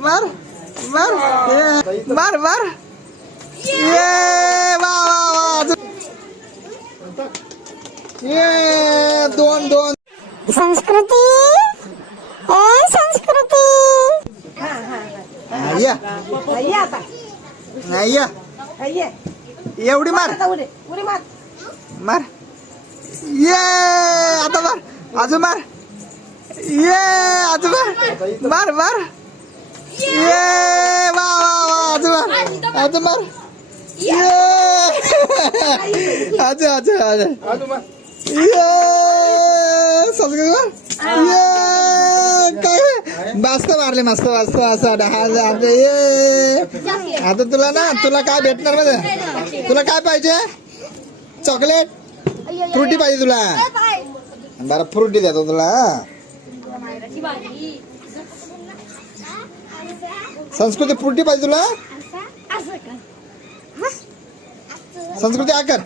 मार मार मार मार ये वा वा वा ये दोन दोन संस्कृती संस्कृती या एवढी मार मार ये आता मार अजून मार ये अजून मार मार मार ये वा वा वा अजून मार ये अजून मार ये संस्कृती मार ये काय मस्त मारले मस्त मस्त असं ये आता तुला काय भेटणार मध्ये तुला काय पाहिजे चॉकलेट फ्रुटी पाहिजे तुला बरं फ्रुटी देतो तुला संस्कृती फ्रुटी पाहिजे तुला संस्कृती आकर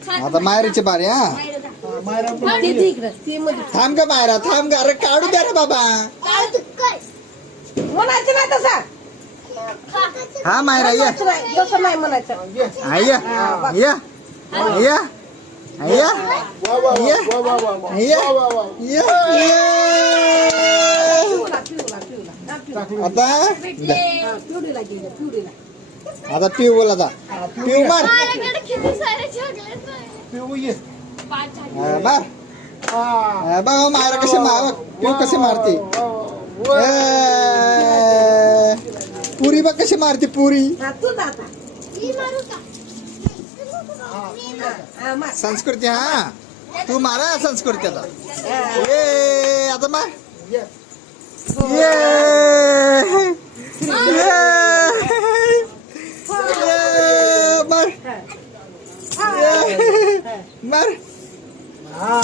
आता मायरीची बारी हा थांब का मायरा थांब का अरे काढू द्या रे बाबा हा मायरा ये आता पिऊ बोल आता पिऊ मार मार बघ मायरा कशी मार पिऊ कशी मारते पुरी बघ कशी मारते पुरी संस्कृती हा तू मारा संस्कृती आता ये आता मार ये मार मार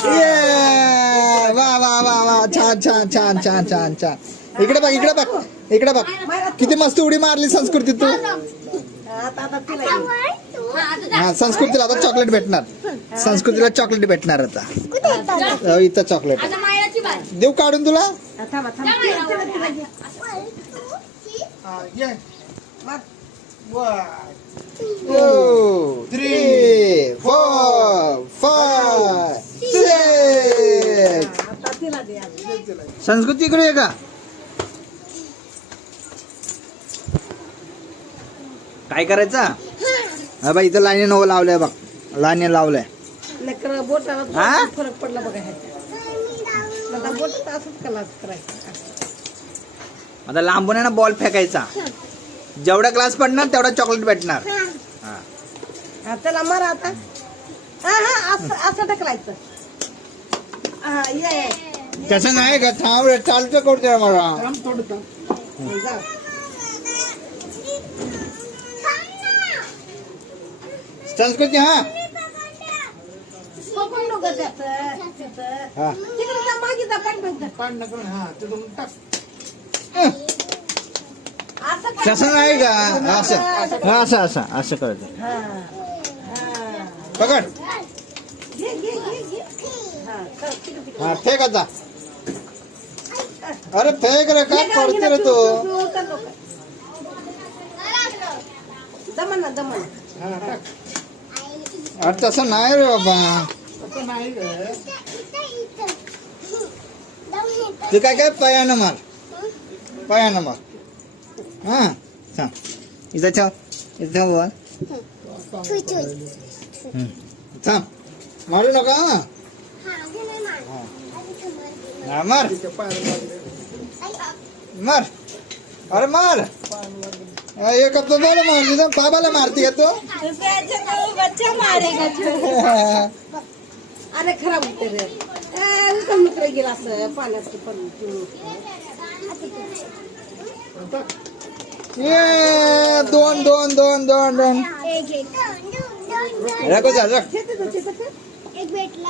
ये वा वा वा वा छान छान छान छान छान छान इकडे बघ इकडे बघ इकडे बघ किती मस्त उडी मारली संस्कृती तू हा संस्कृतीला आता चॉकलेट भेटणार संस्कृतीला चॉकलेट भेटणार आता इथं चॉकलेट देऊ काढून तुला 1 2 3 4 5 6 संस्कृती इकडे आहे का काय करायचं हा बाई इथं लाईन नवं लावलंय बघ लाईन लावलंय फरक पडला बघा आता लांबून आहे ना बॉल फेकायचा जेवढा क्लास पडणार तेवढा चॉकलेट भेटणार चला मारा आता असं ढकलायचं तसं नाही का थांब चालतं करतोय मला संस्कृती हा तसं नाही का असं असं असं असं करत पकड हा फेक आता अरे फेक रे काय करते रे तू अरे तसं नाही रे बाबा तू काय काय पायानं मार हा थांब इथं ठेव बोल थांब मारू नका मार मार अरे मार एक हफ्ता बोल मार बाबाला मारती का तू अरे खराब होते रे मित्र गेला असं पाण्यात ये दोन दोन दोन दोन दोन एक रख